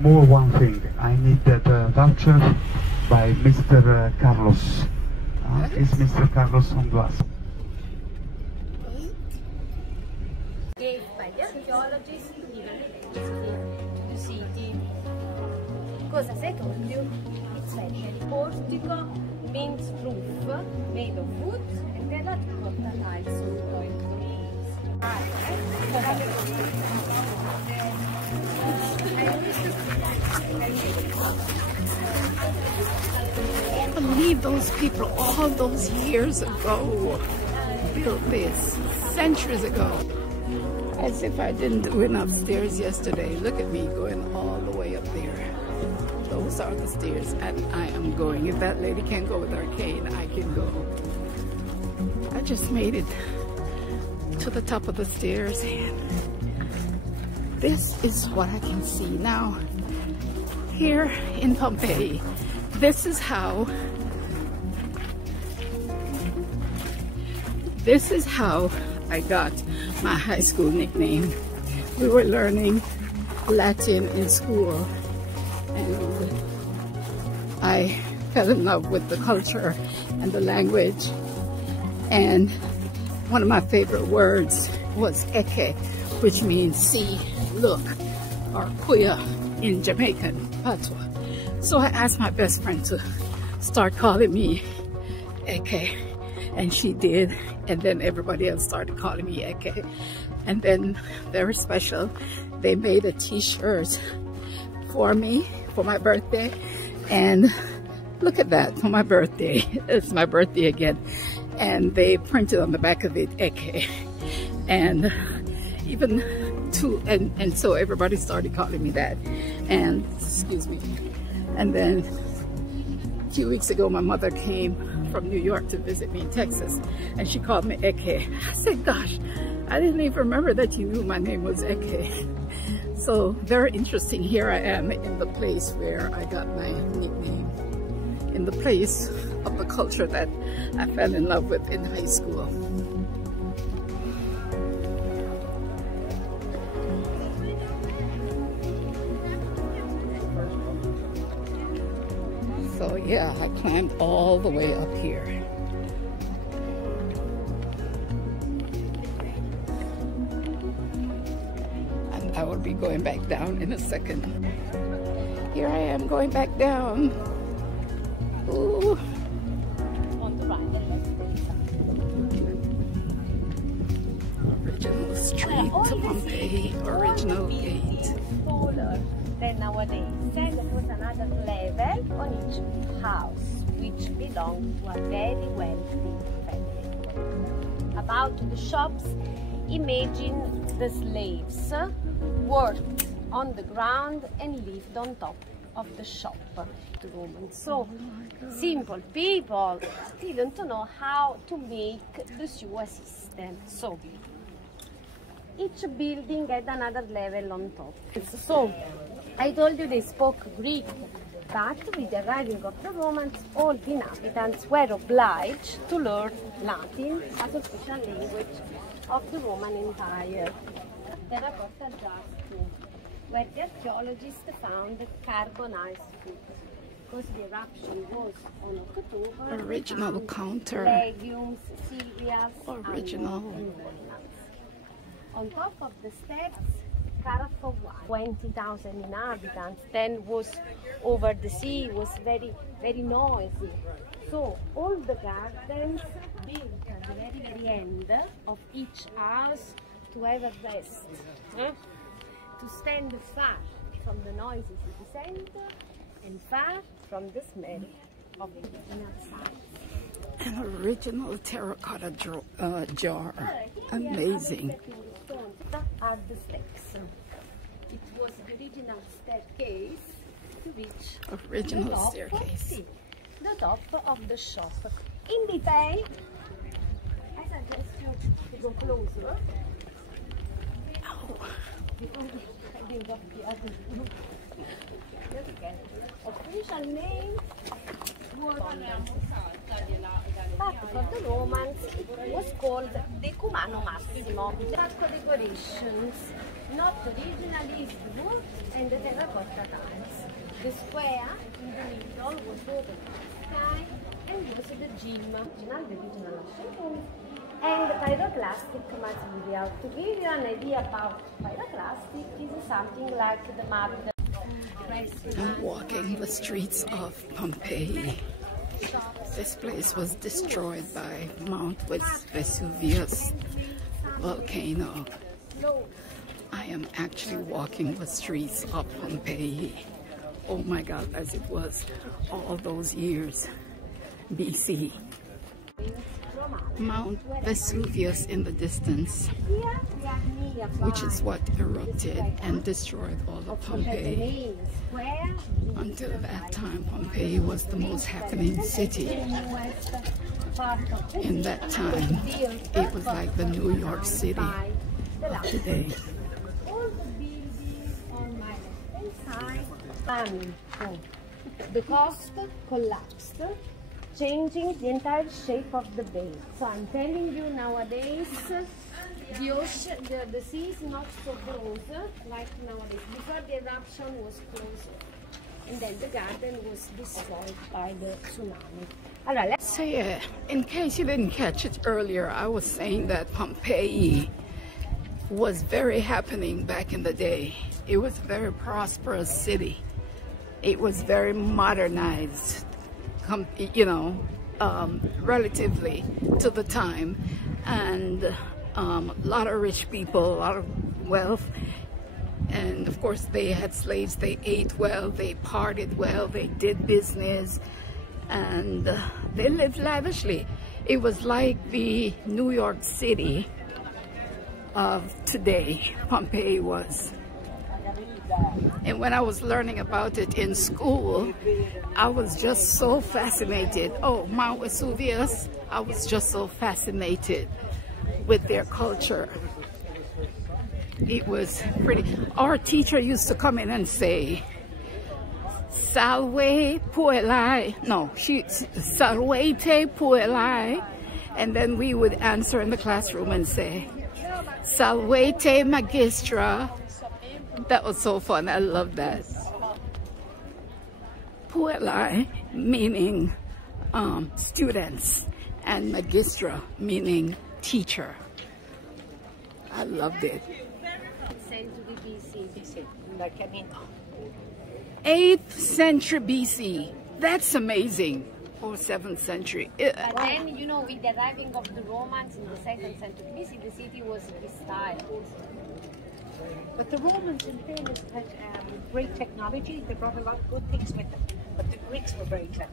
more one thing. I need the voucher by Mr. Carlos. Is Mr. Carlos on the us? Gave by the archaeologists to give electricity to the city. Because as I told you, it's very portico means roof made of wood and then a porta tiles with I can't believe those people all those years ago built this, centuries ago. As if I didn't do it upstairs yesterday. Look at me going all the way up there. Those are the stairs, and I am going. If that lady can't go with her cane, I can go. I just made it to the top of the stairs, and this is what I can see now here in Pompeii. This is how I got my high school nickname. We were learning Latin in school, and I fell in love with the culture and the language, and one of my favorite words was eke, which means see, look, or kuya in Jamaican patois. So I asked my best friend to start calling me eke, and she did, and then everybody else started calling me eke. And then, very special, they made a t-shirt for me for my birthday, and look at that, for my birthday. It's my birthday again, and they printed on the back of it eke, and even two, and so everybody started calling me that. And excuse me. And then a few weeks ago, my mother came from New York to visit me in Texas, and she called me eke. I said, gosh, I didn't even remember that you knew my name was eke. So very interesting. Here I am in the place where I got my nickname, in the place of the culture that I fell in love with in high school. So yeah, I climbed all the way up here. And I will be going back down in a second. Here I am going back down. Ooh. on the right and left. Original street to Pompeii, original gate. Taller than nowadays. Then there was another level on each house, which belonged to a very wealthy family. About the shops, imagine the slaves worked on the ground and lived on top of the shop, the Romans. So simple people didn't know how to make the sewer system. So each building had another level on top. So I told you they spoke Greek, but with the arriving of the Romans, all the inhabitants were obliged to learn Latin as official language of the Roman Empire. Terracotta Giasto, where the archaeologists found carbonized food, because the eruption was on October. Original counter. Legumes, cereals, Original. and walnuts. On top of the steps, carafe of wine. 20,000 inhabitants. Then was over the sea, was very, very noisy. So all the gardens built at the very, very end of each house to have a rest, to stand far from the noisy city center and far from the smell of the outside. An original terracotta jar. Amazing. Are the steps. It was the original staircase to reach Original the top, staircase. The top of the shop. In Pompeii, I suggest you to go closer. Oh. Official name was But for the Romans, it was called Decumano Massimo. Stucco decorations, not original Eastwood and the terracotta tiles. The square in the middle was open to the sky and was the gym, the original room, and pyroclastic material. To give you an idea about pyroclastic, is something like the mud. I'm walking the streets of Pompeii. This place was destroyed by Mount Vesuvius volcano. I am actually walking the streets of Pompeii. Oh my God, as it was all those years BC. Mount Vesuvius in the distance, which is what erupted and destroyed all of Pompeii. Until that time, Pompeii was the most happening city. In that time, it was like the New York City of today. The coast collapsed, changing the entire shape of the bay. So I'm telling you, nowadays the ocean, the sea is not so close like nowadays. Before the eruption was closer, and then the garden was destroyed by the tsunami. Allora, let's say, in case you didn't catch it earlier, I was saying that Pompeii was very happening back in the day. It was a very prosperous city. It was very modernized, you know, relatively to the time, and a lot of rich people, a lot of wealth, and of course they had slaves. They ate well, they partied well, they did business, and they lived lavishly. It was like the New York City of today, Pompeii was. And when I was learning about it in school, I was just so fascinated. Oh, Mount Vesuvius, I was just so fascinated with their culture. It was pretty. Our teacher used to come in and say, Salve puelai. No, Salvete puelai. And then we would answer in the classroom and say, Salvete magistra. That was so fun. I love that. Puelai meaning students, and magistra meaning teacher. I loved it. century BC. 8th century BC. That's amazing. Or 7th century. But then, you know, with the arriving of the Romans in the 2nd century BC, the city was restyled. But the Romans, in fairness, had great technology. They brought a lot of good things with them. But the Greeks were very clever.